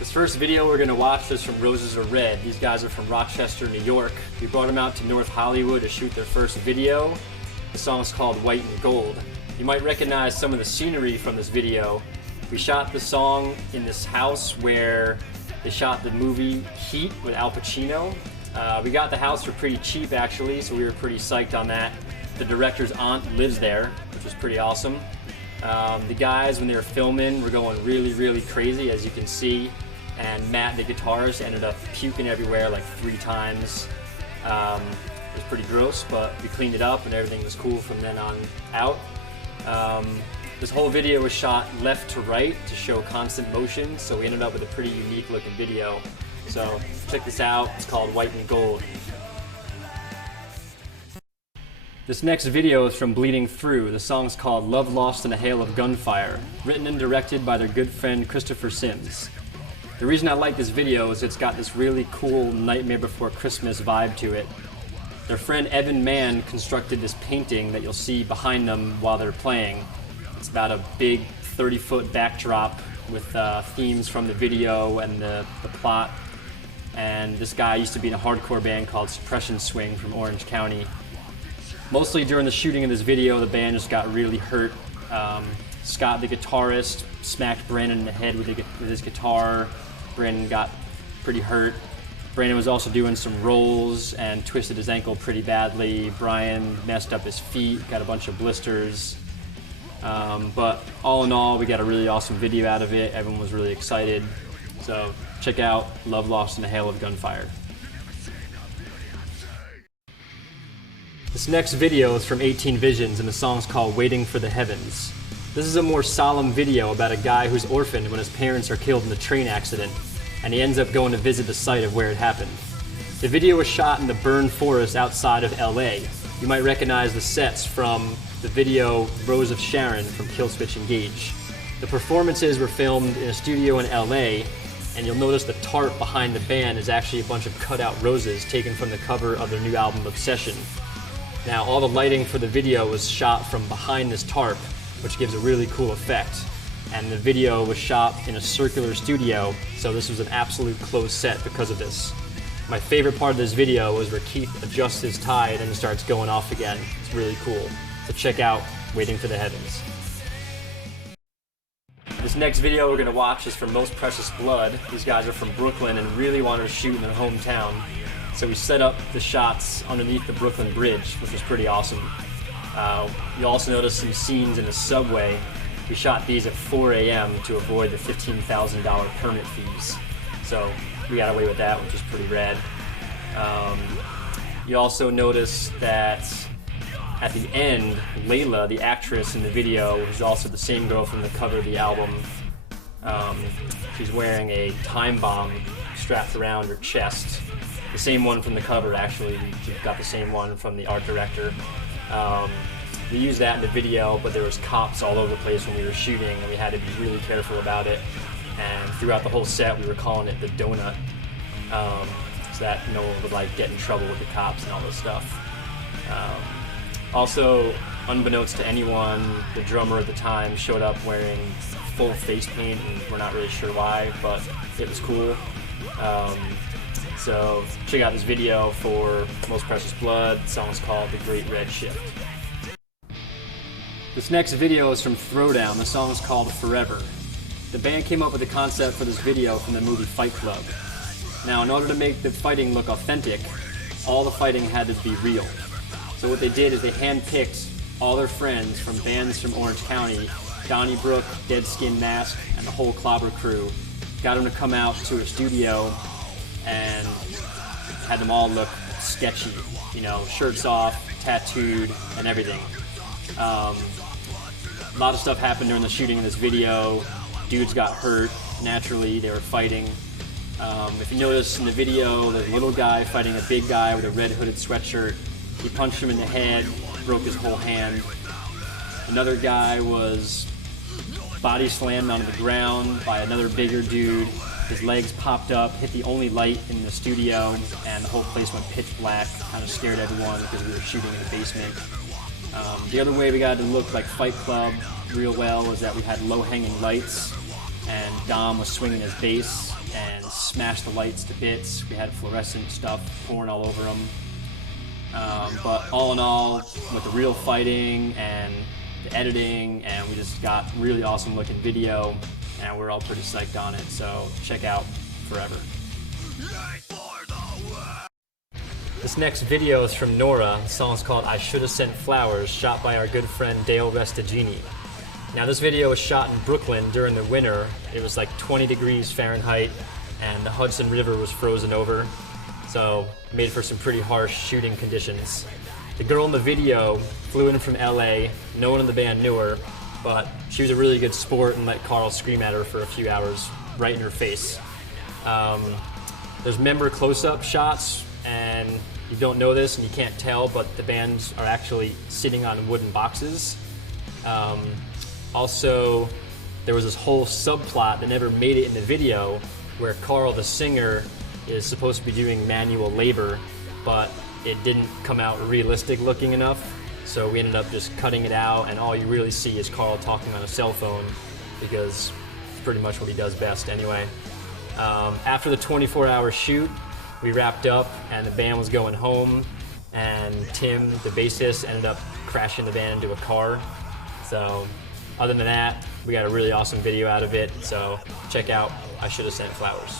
This first video we're going to watch is from Roses Are Red. These guys are from Rochester, New York. We brought them out to North Hollywood to shoot their first video. The song is called White and Gold. You might recognize some of the scenery from this video. We shot the song in this house where they shot the movie Heat with Al Pacino. We got the house for pretty cheap actually, so we were pretty psyched on that. The director's aunt lives there, which was pretty awesome. The guys, when they were filming, were going really crazy, as you can see. And Matt, the guitarist, ended up puking everywhere like 3 times. It was pretty gross, but we cleaned it up and everything was cool from then on out. This whole video was shot left to right to show constant motion, so we ended up with a pretty unique looking video. So check this out, it's called White and Gold. This next video is from Bleeding Through. The song's called Love Lost in a Hail of Gunfire, written and directed by their good friend Christopher Sims. The reason I like this video is it's got this really cool Nightmare Before Christmas vibe to it. Their friend Evan Mann constructed this painting that you'll see behind them while they're playing. It's about a big 30-foot backdrop with themes from the video and the plot. And this guy used to be in a hardcore band called Suppression Swing from Orange County. Mostly during the shooting of this video, the band just got really hurt. Scott, the guitarist, smacked Brandon in the head with his guitar. Brandon got pretty hurt. Brandon was also doing some rolls and twisted his ankle pretty badly. Brian messed up his feet, got a bunch of blisters. But all in all, we got a really awesome video out of it. Everyone was really excited. So check out Love Lost in a Hail of Gunfire. This next video is from 18 Visions and the song's called Waiting for the Heavens. This is a more solemn video about a guy who's orphaned when his parents are killed in a train accident, and he ends up going to visit the site of where it happened. The video was shot in the burned forest outside of LA. You might recognize the sets from the video Rose of Sharon from Killswitch Engage. The performances were filmed in a studio in LA, and you'll notice the tarp behind the band is actually a bunch of cutout roses taken from the cover of their new album Obsession. Now, all the lighting for the video was shot from behind this tarp, which gives a really cool effect. And the video was shot in a circular studio, so this was an absolute closed set because of this. My favorite part of this video was where Keith adjusts his tie and then starts going off again. It's really cool. So check out Waiting for the Heavens. This next video we're going to watch is from Most Precious Blood. These guys are from Brooklyn and really wanted to shoot in their hometown. So we set up the shots underneath the Brooklyn Bridge, which was pretty awesome. You also notice some scenes in the subway. We shot these at 4 a.m. to avoid the $15,000 permit fees. So we got away with that, which is pretty rad. You also notice that at the end, Layla, the actress in the video, is also the same girl from the cover of the album. She's wearing a time bomb strapped around her chest. The same one from the cover, actually. We got the same one from the art director. We used that in the video, but there was cops all over the place when we were shooting, and we had to be really careful about it. And throughout the whole set, we were calling it the donut, so that no one would like get in trouble with the cops and all this stuff. Also, unbeknownst to anyone, the drummer at the time showed up wearing full face paint, and we're not really sure why, but it was cool. So check out this video for Most Precious Blood. The song's called The Great Red Shift. This next video is from Throwdown. The song is called Forever. The band came up with the concept for this video from the movie Fight Club. Now, in order to make the fighting look authentic, all the fighting had to be real. So what they did is they handpicked all their friends from bands from Orange County, Donnybrook, Dead Skin Mask, and the whole Clobber crew, got them to come out to a studio and had them all look sketchy, you know, shirts off, tattooed, and everything. A lot of stuff happened during the shooting of this video. Dudes got hurt. Naturally, they were fighting. If you notice in the video, the little guy fighting a big guy with a red hooded sweatshirt. He punched him in the head, broke his whole hand. Another guy was body slammed onto the ground by another bigger dude. His legs popped up, hit the only light in the studio, and the whole place went pitch black. Kind of scared everyone because we were shooting in the basement. The other way we got to look like Fight Club real well was that we had low-hanging lights, and Dom was swinging his bass and smashed the lights to bits. We had fluorescent stuff pouring all over them. But all in all, with the real fighting and the editing, and we just got really awesome looking video, and we're all pretty psyched on it, so check out Forever. This next video is from Nora. The song's called I Should Have Sent Flowers, shot by our good friend Dale Restagini. Now this video was shot in Brooklyn during the winter. It was like 20 degrees Fahrenheit and the Hudson River was frozen over, so it made for some pretty harsh shooting conditions. The girl in the video flew in from LA. No one in the band knew her, but she was a really good sport and let Carl scream at her for a few hours right in her face. There's member close-up shots, and you don't know this and you can't tell, but the bands are actually sitting on wooden boxes. Also, there was this whole subplot that never made it in the video where Carl, the singer, is supposed to be doing manual labor, but it didn't come out realistic looking enough, so we ended up just cutting it out, and all you really see is Carl talking on a cell phone, because it's pretty much what he does best anyway. After the 24-hour shoot, we wrapped up and the band was going home, and Tim, the bassist, ended up crashing the band into a car. So other than that, we got a really awesome video out of it, so check out I Should Have Sent Flowers.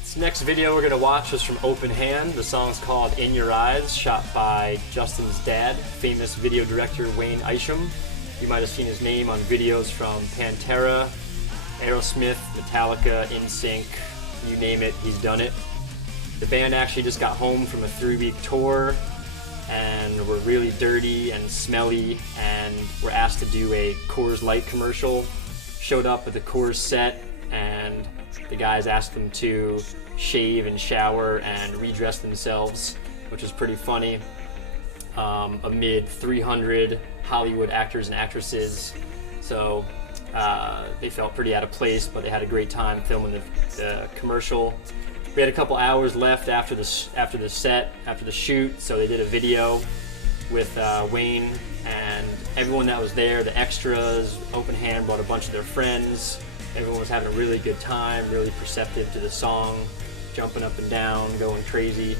This next video we're going to watch is from Open Hand. The song's called In Your Eyes, shot by Justin's dad, famous video director Wayne Isham. You might have seen his name on videos from Pantera, Aerosmith, Metallica, NSYNC, you name it, he's done it. The band actually just got home from a 3-week tour and were really dirty and smelly, and were asked to do a Coors Light commercial. Showed up with a Coors set, and the guys asked them to shave and shower and redress themselves, which was pretty funny, amid 300 Hollywood actors and actresses. So they felt pretty out of place, but they had a great time filming the commercial. We had a couple hours left after the shoot, so they did a video with Wayne and everyone that was there, the extras. Open Hand brought a bunch of their friends. Everyone was having a really good time, really perceptive to the song, jumping up and down, going crazy,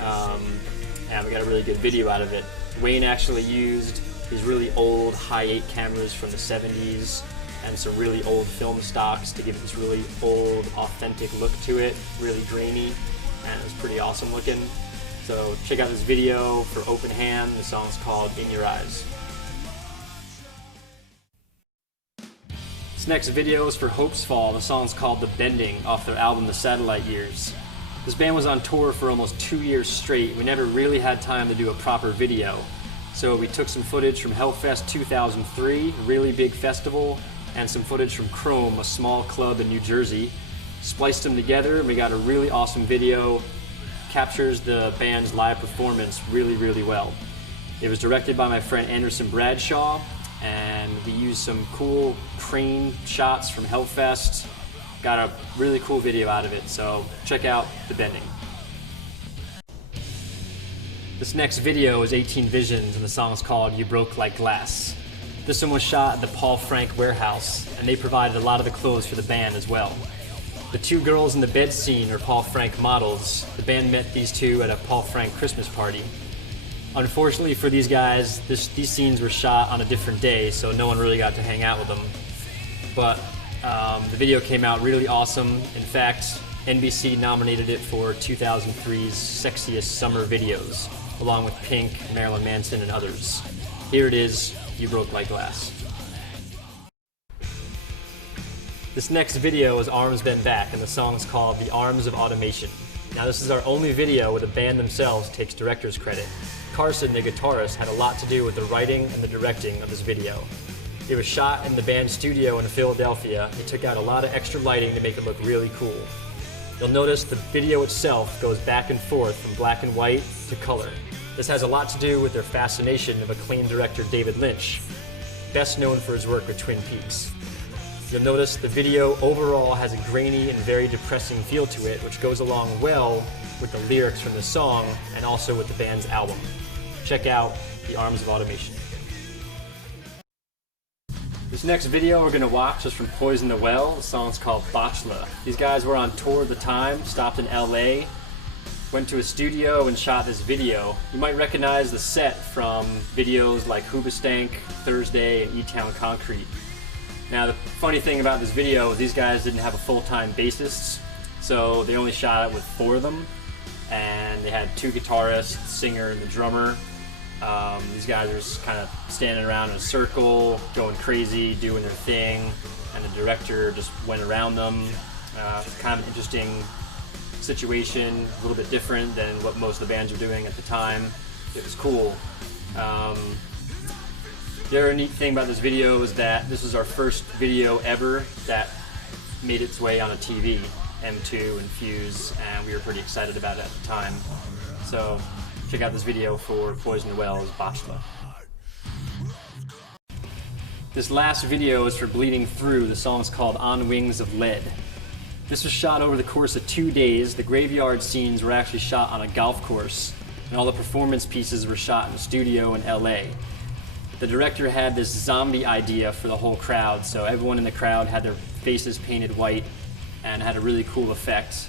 and we got a really good video out of it. Wayne actually used these really old high-8 cameras from the 70s and some really old film stocks to give it this really old, authentic look to it, really grainy, and it was pretty awesome looking. So check out this video for Open Hand. The song's called In Your Eyes. This next video is for Hope's Fall. The song's called The Bending, off their album The Satellite Years. This band was on tour for almost 2 years straight. We never really had time to do a proper video. So we took some footage from Hellfest 2003, a really big festival, and some footage from Chrome, a small club in New Jersey. Spliced them together, and we got a really awesome video. Captures the band's live performance really, really well. It was directed by my friend Anderson Bradshaw, and we used some cool crane shots from Hellfest. Got a really cool video out of it, so check out The Bending. This next video is 18 Visions, and the song's called You Broke Like Glass. This one was shot at the Paul Frank warehouse, and they provided a lot of the clothes for the band as well. The two girls in the bed scene are Paul Frank models. The band met these two at a Paul Frank Christmas party. Unfortunately for these guys, these scenes were shot on a different day, so no one really got to hang out with them. But the video came out really awesome. In fact, NBC nominated it for 2003's Sexiest Summer Videos, along with Pink, Marilyn Manson, and others. Here it is, You Broke Like Glass. This next video is Arms Bend Back, and the song's called The Arms of Automation. Now this is our only video where the band themselves takes director's credit. Carson, the guitarist, had a lot to do with the writing and the directing of this video. It was shot in the band's studio in Philadelphia. He took out a lot of extra lighting to make it look really cool. You'll notice the video itself goes back and forth from black and white to color. This has a lot to do with their fascination of acclaimed director David Lynch, best known for his work with Twin Peaks. You'll notice the video overall has a grainy and very depressing feel to it, which goes along well with the lyrics from the song and also with the band's album. Check out The Arms of Automation. This This next video we're going to watch is from Poison the Well. The song's called Botchla. These guys were on tour at the time, stopped in LA, went to a studio and shot this video. You might recognize the set from videos like Hoobastank, Thursday, and E-Town Concrete. Now the funny thing about this video is these guys didn't have a full-time bassist, so they only shot it with 4 of them, and they had 2 guitarists, the singer and the drummer. These guys are just kind of standing around in a circle, going crazy, doing their thing, and the director just went around them. Kind of an interesting situation, a little bit different than what most of the bands were doing at the time. It was cool. The other neat thing about this video is that this was our first video ever that made its way on a TV, M2 and Fuse, and we were pretty excited about it at the time. So check out this video for Poison the Well's Botchla. This last video is for Bleeding Through. The song's called On Wings of Lead. This was shot over the course of 2 days. The graveyard scenes were actually shot on a golf course, and all the performance pieces were shot in a studio in LA. The director had this zombie idea for the whole crowd, so everyone in the crowd had their faces painted white and had a really cool effect.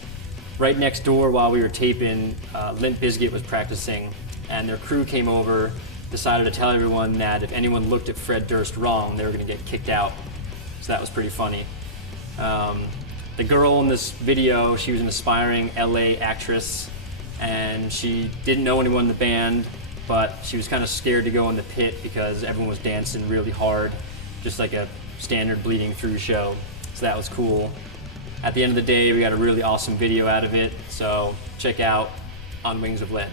Right next door while we were taping, Limp Bizkit was practicing, and their crew came over, decided to tell everyone that if anyone looked at Fred Durst wrong, they were going to get kicked out. So that was pretty funny. The girl in this video, she was an aspiring LA actress, and she didn't know anyone in the band, but she was kind of scared to go in the pit because everyone was dancing really hard, just like a standard Bleeding Through show. So that was cool. At the end of the day, we got a really awesome video out of it, so check out On Wings of Lead.